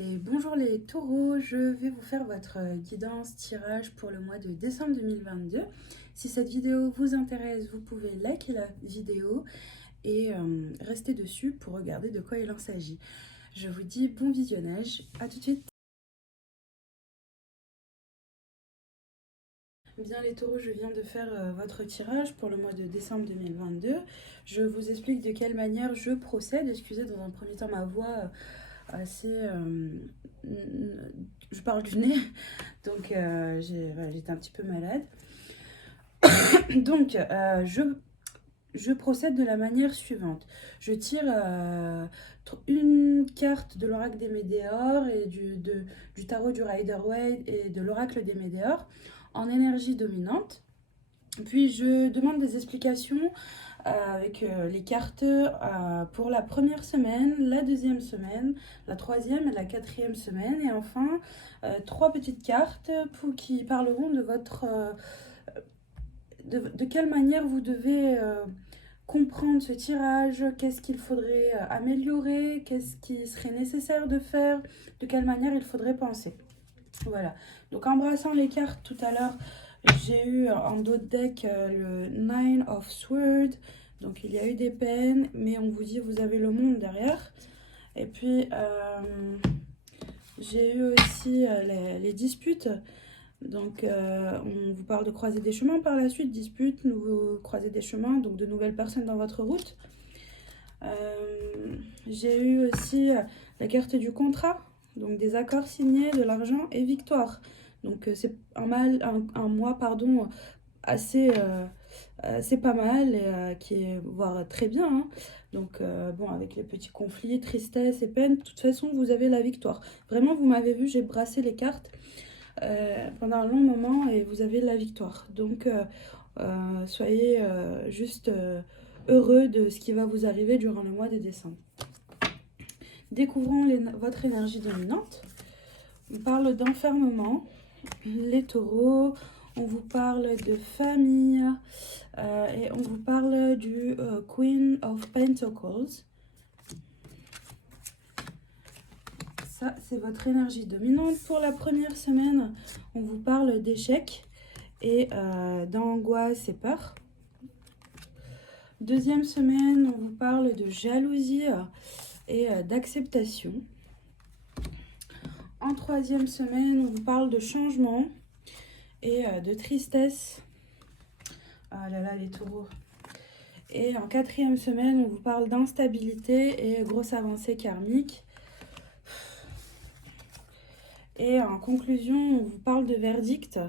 Et bonjour les taureaux, je vais vous faire votre guidance tirage pour le mois de décembre 2022. Si cette vidéo vous intéresse, vous pouvez liker la vidéo et rester dessus pour regarder de quoi il en s'agit. Je vous dis bon visionnage, à tout de suite. Bien les taureaux, je viens de faire votre tirage pour le mois de décembre 2022. Je vous explique de quelle manière je procède. Excusez dans un premier temps ma voix assez... je parle du nez, donc j'étais un petit peu malade. Donc je procède de la manière suivante. Je tire une carte de l'oracle des Médéors et du tarot du Rider-Waite et de l'oracle des Médéors en énergie dominante. Puis je demande des explications avec les cartes pour la première semaine, la deuxième semaine, la troisième et la quatrième semaine. Et enfin, trois petites cartes qui parleront de votre... de quelle manière vous devez comprendre ce tirage, qu'est-ce qu'il faudrait améliorer, qu'est-ce qui serait nécessaire de faire, de quelle manière il faudrait penser. Voilà. Donc en brassant les cartes tout à l'heure, j'ai eu en dos de deck le Nine of Swords. Donc il y a eu des peines, mais on vous dit vous avez le monde derrière. Et puis j'ai eu aussi les disputes. Donc on vous parle de croiser des chemins par la suite, disputes, nouveaux croiser des chemins, donc de nouvelles personnes dans votre route. J'ai eu aussi la carte du contrat, donc des accords signés, de l'argent et victoire. Donc c'est un mois pardon, assez, assez pas mal et qui est voire très bien. Hein. Donc bon, avec les petits conflits, tristesse et peine, de toute façon vous avez la victoire. Vraiment, vous m'avez vu, j'ai brassé les cartes pendant un long moment et vous avez la victoire. Donc soyez juste heureux de ce qui va vous arriver durant le mois de décembre. Découvrons votre énergie dominante. On parle d'enfermement, les taureaux, on vous parle de famille et on vous parle du Queen of Pentacles. Ça, c'est votre énergie dominante. Pour la première semaine, on vous parle d'échec et d'angoisse et peur. Deuxième semaine, on vous parle de jalousie et d'acceptation. En troisième semaine, on vous parle de changement et de tristesse. Ah là là, les taureaux. Et en quatrième semaine, on vous parle d'instabilité et grosse avancée karmique. Et en conclusion, on vous parle de verdict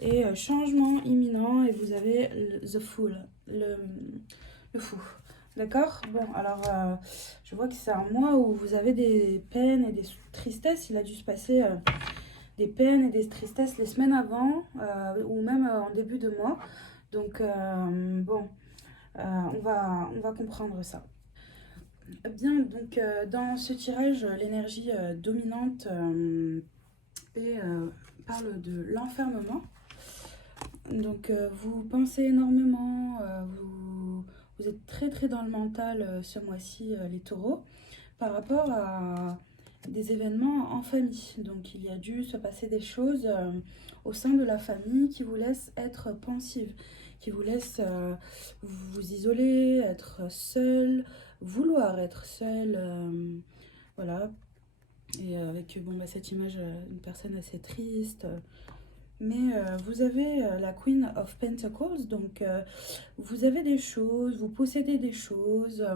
et changement imminent. Et vous avez the fool, le fou. D'accord? Bon, alors, je vois que c'est un mois où vous avez des peines et des tristesses. Il a dû se passer des peines et des tristesses les semaines avant ou même en début de mois. Donc, bon, on va comprendre ça. Bien, donc, dans ce tirage, l'énergie dominante parle de l'enfermement. Donc, vous pensez énormément, vous êtes très très dans le mental ce mois-ci, les taureaux, par rapport à des événements en famille. Donc il y a dû se passer des choses au sein de la famille qui vous laissent être pensive, qui vous laissent vous isoler, être seul, vouloir être seul. Voilà. Et avec bon, cette image d'une personne assez triste. Mais vous avez la Queen of Pentacles, donc vous avez des choses, vous possédez des choses,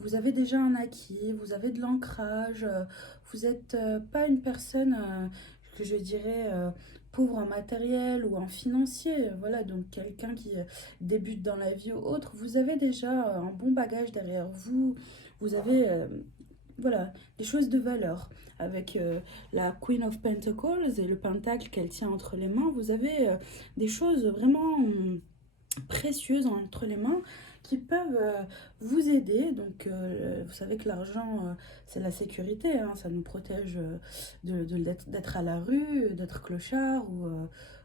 vous avez déjà un acquis, vous avez de l'ancrage, vous n'êtes pas une personne que je dirais pauvre en matériel ou en financier, voilà, donc quelqu'un qui débute dans la vie ou autre, vous avez déjà un bon bagage derrière vous, vous avez voilà, des choses de valeur. Avec la Queen of Pentacles et le pentacle qu'elle tient entre les mains, vous avez des choses vraiment précieuses entre les mains qui peuvent vous aider. Donc, vous savez que l'argent, c'est la sécurité, hein, ça nous protège d'être à la rue, d'être clochard ou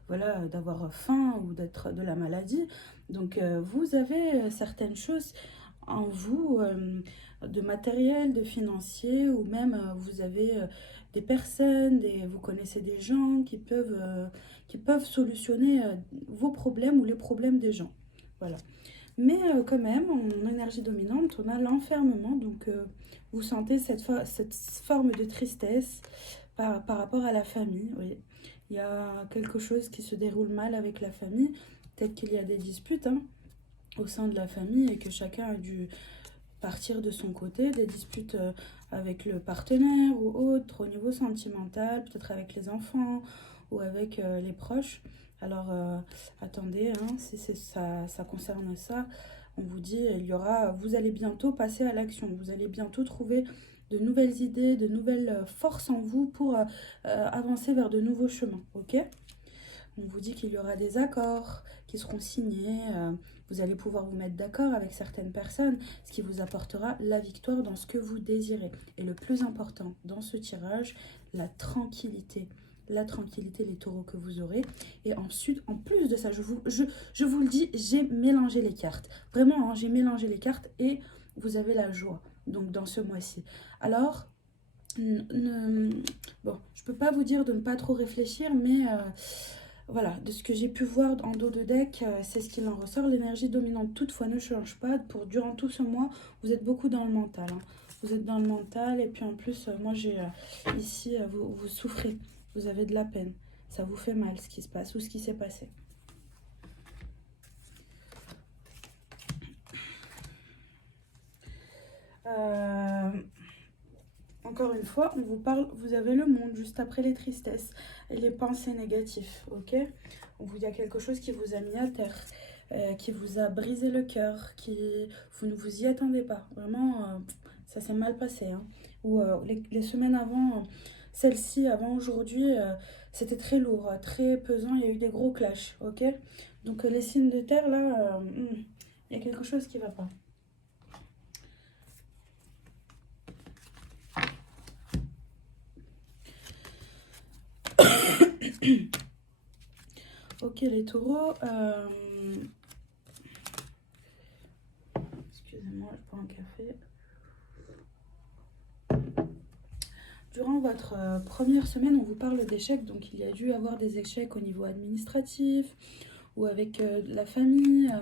voilà, d'avoir faim ou d'être de la maladie. Donc, vous avez certaines choses en vous de matériel, de financier ou même vous avez des personnes, vous connaissez des gens qui peuvent solutionner vos problèmes ou les problèmes des gens. Voilà. Mais quand même, en énergie dominante, on a l'enfermement. Donc, vous sentez cette forme de tristesse par rapport à la famille. Oui. Il y a quelque chose qui se déroule mal avec la famille. Peut-être qu'il y a des disputes hein, au sein de la famille et que chacun a dû partir de son côté, des disputes avec le partenaire ou autre, au niveau sentimental, peut-être avec les enfants ou avec les proches. Alors, attendez, hein, si ça concerne ça, on vous dit, vous allez bientôt passer à l'action, vous allez bientôt trouver de nouvelles idées, de nouvelles forces en vous pour avancer vers de nouveaux chemins, ok? On vous dit qu'il y aura des accords qui seront signés, vous allez pouvoir vous mettre d'accord avec certaines personnes, ce qui vous apportera la victoire dans ce que vous désirez. Et le plus important dans ce tirage, la tranquillité. La tranquillité, les taureaux que vous aurez. Et ensuite, en plus de ça, je vous le dis, j'ai mélangé les cartes. Vraiment, hein, j'ai mélangé les cartes et vous avez la joie. Donc, dans ce mois-ci. Alors, bon, je peux pas vous dire de ne pas trop réfléchir, mais voilà, de ce que j'ai pu voir en dos de deck, c'est ce qu'il en ressort. L'énergie dominante, toutefois, ne change pas. Durant tout ce mois, vous êtes beaucoup dans le mental. Hein. Vous êtes dans le mental, et puis en plus, moi, j'ai ici, vous souffrez. Vous avez de la peine. Ça vous fait mal, ce qui se passe ou ce qui s'est passé. Encore une fois, on vous parle, vous avez le monde juste après les tristesses et les pensées négatives, ok? Il y a quelque chose qui vous a mis à terre, qui vous a brisé le cœur, vous ne vous y attendez pas. Vraiment, ça s'est mal passé. Hein. Ou les semaines avant, celle-ci, avant aujourd'hui, c'était très lourd, très pesant, il y a eu des gros clashs, ok? Donc les signes de terre, là, il y a quelque chose qui ne va pas. Ok les taureaux, excusez-moi, je prends un café. Durant votre première semaine, on vous parle d'échecs, donc il y a dû avoir des échecs au niveau administratif ou avec la famille,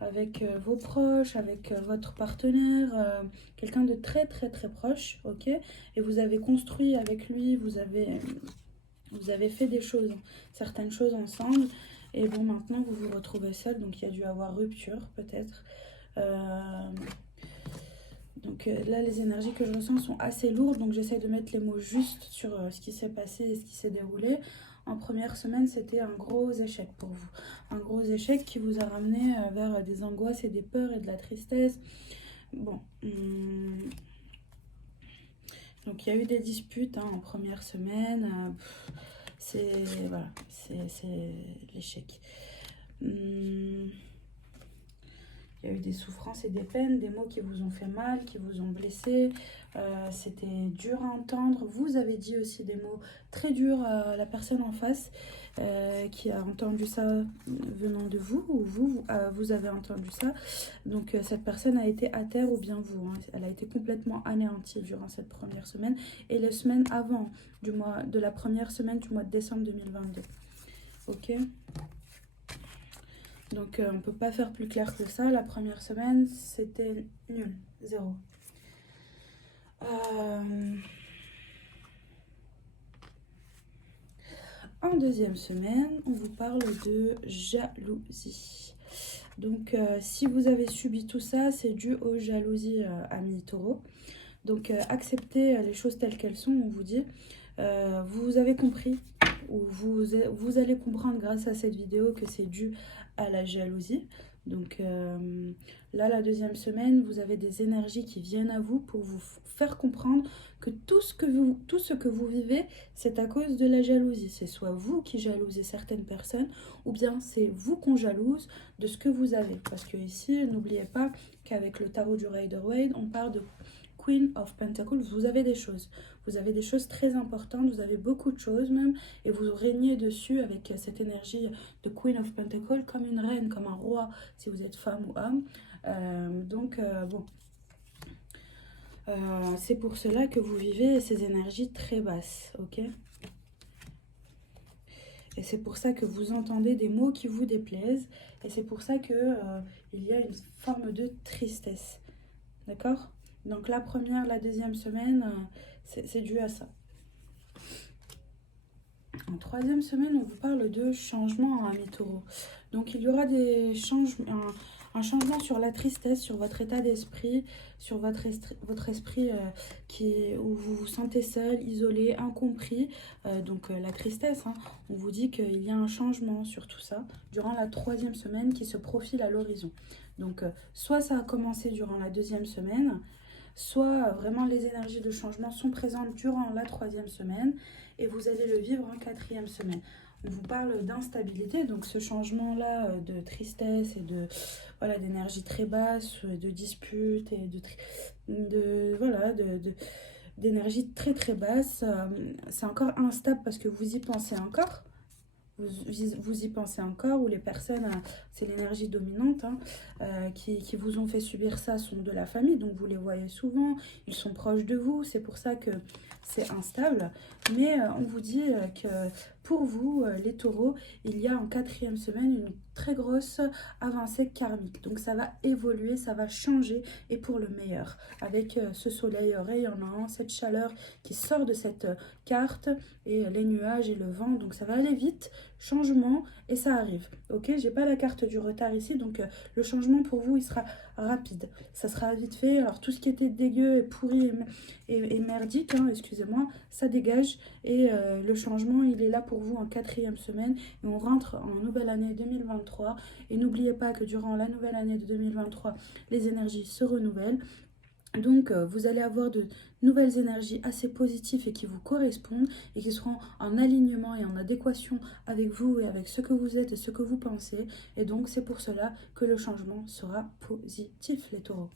avec vos proches, avec votre partenaire, quelqu'un de très très très proche, ok? Et vous avez construit avec lui, vous avez fait des choses, certaines choses ensemble. Et bon, maintenant, vous vous retrouvez seul, donc il y a dû avoir rupture, peut-être. Donc là, les énergies que je ressens sont assez lourdes, donc j'essaie de mettre les mots justes sur ce qui s'est passé et ce qui s'est déroulé. En première semaine, c'était un gros échec pour vous. Un gros échec qui vous a ramené vers des angoisses et des peurs et de la tristesse. Bon. Donc il y a eu des disputes hein, en première semaine. C'est voilà, c'est l'échec. Il y a eu des souffrances et des peines, des mots qui vous ont fait mal, qui vous ont blessé. C'était dur à entendre. Vous avez dit aussi des mots très durs à la personne en face qui a entendu ça venant de vous, ou vous avez entendu ça. Donc cette personne a été à terre ou bien vous. Hein. Elle a été complètement anéantie durant cette première semaine et les semaines avant de la première semaine du mois de décembre 2022. Ok ? Donc on ne peut pas faire plus clair que ça. La première semaine, c'était nul, zéro. En deuxième semaine, on vous parle de jalousie. Donc si vous avez subi tout ça, c'est dû aux jalousies amis taureaux. Donc acceptez les choses telles qu'elles sont, on vous dit. Vous avez compris, ou vous allez comprendre grâce à cette vidéo que c'est dû à la jalousie. Donc là, la deuxième semaine, vous avez des énergies qui viennent à vous pour vous faire comprendre que tout ce que vous vivez, c'est à cause de la jalousie. C'est soit vous qui jalousez certaines personnes, ou bien c'est vous qu'on jalouse de ce que vous avez. Parce que ici, n'oubliez pas qu'avec le tarot du Rider-Waite, on parle de Queen of Pentacles, vous avez des choses. Vous avez des choses très importantes, vous avez beaucoup de choses même, et vous régnez dessus avec cette énergie de Queen of Pentacles comme une reine, comme un roi, si vous êtes femme ou homme. Bon. C'est pour cela que vous vivez ces énergies très basses, ok? Et c'est pour ça que vous entendez des mots qui vous déplaisent. Et c'est pour ça que, il y a une forme de tristesse. D'accord? Donc la première, la deuxième semaine, c'est dû à ça. En troisième semaine, on vous parle de changement, ami taureau. Donc il y aura des changements, un changement sur la tristesse, sur votre état d'esprit, sur votre esprit où vous vous sentez seul, isolé, incompris. La tristesse, hein, on vous dit qu'il y a un changement sur tout ça durant la troisième semaine qui se profile à l'horizon. Donc soit ça a commencé durant la deuxième semaine, soit vraiment les énergies de changement sont présentes durant la troisième semaine et vous allez le vivre en quatrième semaine. On vous parle d'instabilité, donc ce changement-là de tristesse et de voilà d'énergie très basse, de disputes et d'énergie très très basse. C'est encore instable parce que vous y pensez encore. Vous y pensez encore, ou les personnes, c'est l'énergie dominante, hein, qui vous ont fait subir ça sont de la famille, donc vous les voyez souvent, ils sont proches de vous, c'est pour ça que c'est instable. Mais on vous dit que pour vous, les taureaux, il y a en quatrième semaine une très grosse avancée karmique. Donc ça va évoluer, ça va changer et pour le meilleur. Avec ce soleil rayonnant, cette chaleur qui sort de cette carte et les nuages et le vent, donc ça va aller vite. Changement et ça arrive. Ok, j'ai pas la carte du retard ici, donc le changement pour vous il sera rapide. Ça sera vite fait. Alors tout ce qui était dégueu et pourri et merdique, hein, excusez-moi, ça dégage et le changement il est là pour vous en quatrième semaine et on rentre en nouvelle année 2023 et n'oubliez pas que durant la nouvelle année de 2023 les énergies se renouvellent. Donc, vous allez avoir de nouvelles énergies assez positives et qui vous correspondent et qui seront en alignement et en adéquation avec vous et avec ce que vous êtes et ce que vous pensez. Et donc, c'est pour cela que le changement sera positif, les taureaux.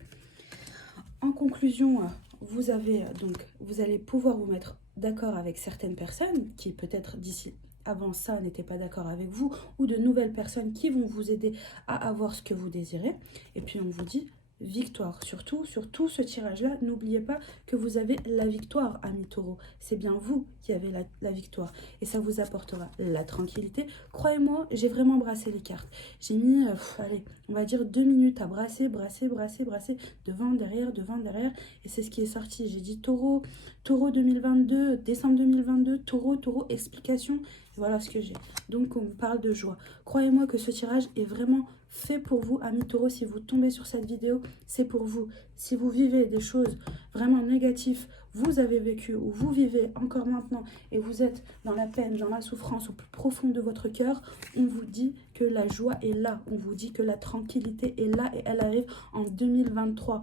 En conclusion, vous allez pouvoir vous mettre d'accord avec certaines personnes qui peut-être d'ici avant ça n'étaient pas d'accord avec vous ou de nouvelles personnes qui vont vous aider à avoir ce que vous désirez. Et puis, on vous dit victoire. Surtout, sur tout ce tirage-là, n'oubliez pas que vous avez la victoire, amis taureaux. C'est bien vous qui avez la victoire. Et ça vous apportera la tranquillité. Croyez-moi, j'ai vraiment brassé les cartes. J'ai mis, allez, on va dire 2 minutes à brasser, devant, derrière. Et c'est ce qui est sorti. J'ai dit taureau 2022, décembre 2022, taureau, explication. Voilà ce que j'ai. Donc, on vous parle de joie. Croyez-moi que ce tirage est vraiment fait pour vous, amis taureaux. Si vous tombez sur cette vidéo, c'est pour vous. Si vous vivez des choses vraiment négatives, vous avez vécu ou vous vivez encore maintenant et vous êtes dans la peine, dans la souffrance au plus profond de votre cœur, on vous dit que la joie est là. On vous dit que la tranquillité est là et elle arrive en 2023.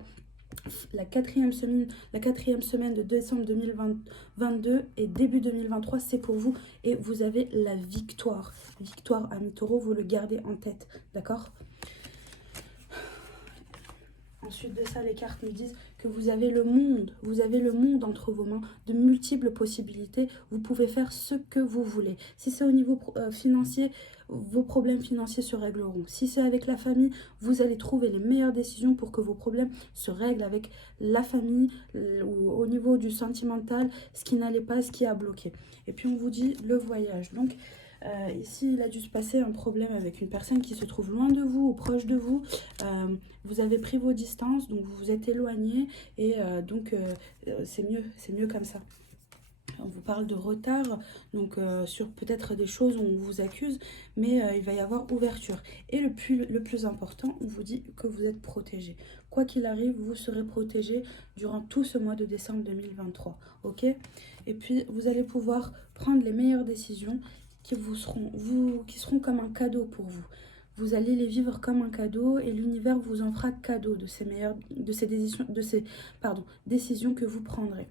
La quatrième semaine de décembre 2022 et début 2023, c'est pour vous et vous avez la victoire. Victoire, amis taureaux, vous le gardez en tête, d'accord? Ensuite de ça, les cartes nous disent que vous avez le monde entre vos mains, de multiples possibilités. Vous pouvez faire ce que vous voulez. Si c'est au niveau financier, vos problèmes financiers se régleront. Si c'est avec la famille, vous allez trouver les meilleures décisions pour que vos problèmes se règlent avec la famille ou au niveau du sentimental, ce qui n'allait pas, ce qui a bloqué. Et puis on vous dit le voyage. Donc ici, il a dû se passer un problème avec une personne qui se trouve loin de vous ou proche de vous. Vous avez pris vos distances, donc vous vous êtes éloigné et c'est mieux comme ça. On vous parle de retard, donc sur peut-être des choses où on vous accuse, mais il va y avoir ouverture. Et le plus important, on vous dit que vous êtes protégé. Quoi qu'il arrive, vous serez protégé durant tout ce mois de décembre 2023. Ok? Et puis, vous allez pouvoir prendre les meilleures décisions qui seront comme un cadeau pour vous. Vous allez les vivre comme un cadeau et l'univers vous en fera cadeau de ces décisions que vous prendrez.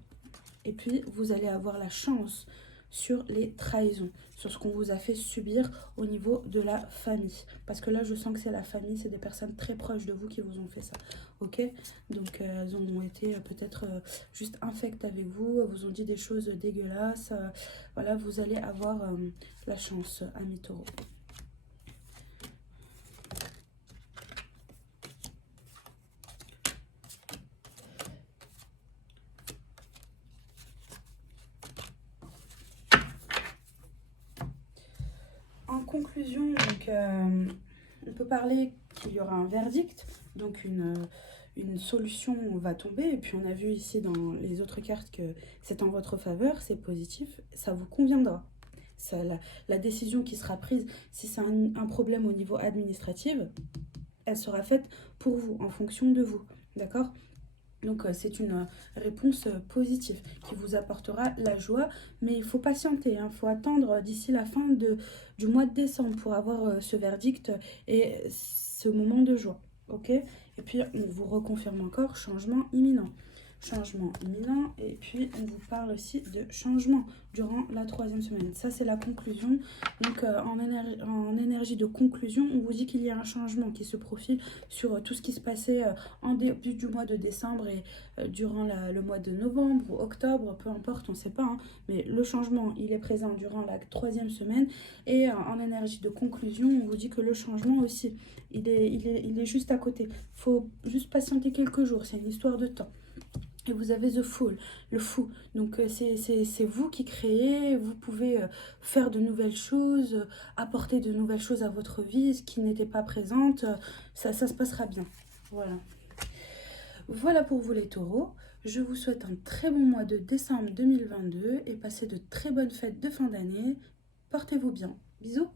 Et puis, vous allez avoir la chance sur les trahisons, sur ce qu'on vous a fait subir au niveau de la famille. Parce que là, je sens que c'est la famille, c'est des personnes très proches de vous qui vous ont fait ça. Ok? Donc, elles ont été peut-être juste infectes avec vous, elles vous ont dit des choses dégueulasses. Voilà, vous allez avoir la chance, amis taureaux. En conclusion, donc, on peut parler qu'il y aura un verdict, donc une solution va tomber. Et puis on a vu ici dans les autres cartes que c'est en votre faveur, c'est positif, ça vous conviendra. Ça, la décision qui sera prise, si c'est un problème au niveau administratif, elle sera faite pour vous, en fonction de vous. D'accord? Donc c'est une réponse positive qui vous apportera la joie, mais il faut patienter, il faut attendre d'ici la fin du mois de décembre pour avoir ce verdict et ce moment de joie. Ok? Et puis on vous reconfirme encore changement imminent. Changement imminent, et puis on vous parle aussi de changement durant la 3e semaine. Ça, c'est la conclusion. Donc en énergie de conclusion, on vous dit qu'il y a un changement qui se profile sur tout ce qui se passait en début du mois de décembre et durant le mois de novembre ou octobre, peu importe, on ne sait pas, hein, mais le changement, il est présent durant la 3e semaine. Et en énergie de conclusion, on vous dit que le changement aussi, il est juste à côté. Il faut juste patienter quelques jours, c'est une histoire de temps. Et vous avez The Fool, le fou. Donc c'est vous qui créez, vous pouvez faire de nouvelles choses, apporter de nouvelles choses à votre vie, qui n'était pas présente, ça se passera bien. Voilà. Voilà pour vous les taureaux. Je vous souhaite un très bon mois de décembre 2022 et passez de très bonnes fêtes de fin d'année. Portez-vous bien. Bisous.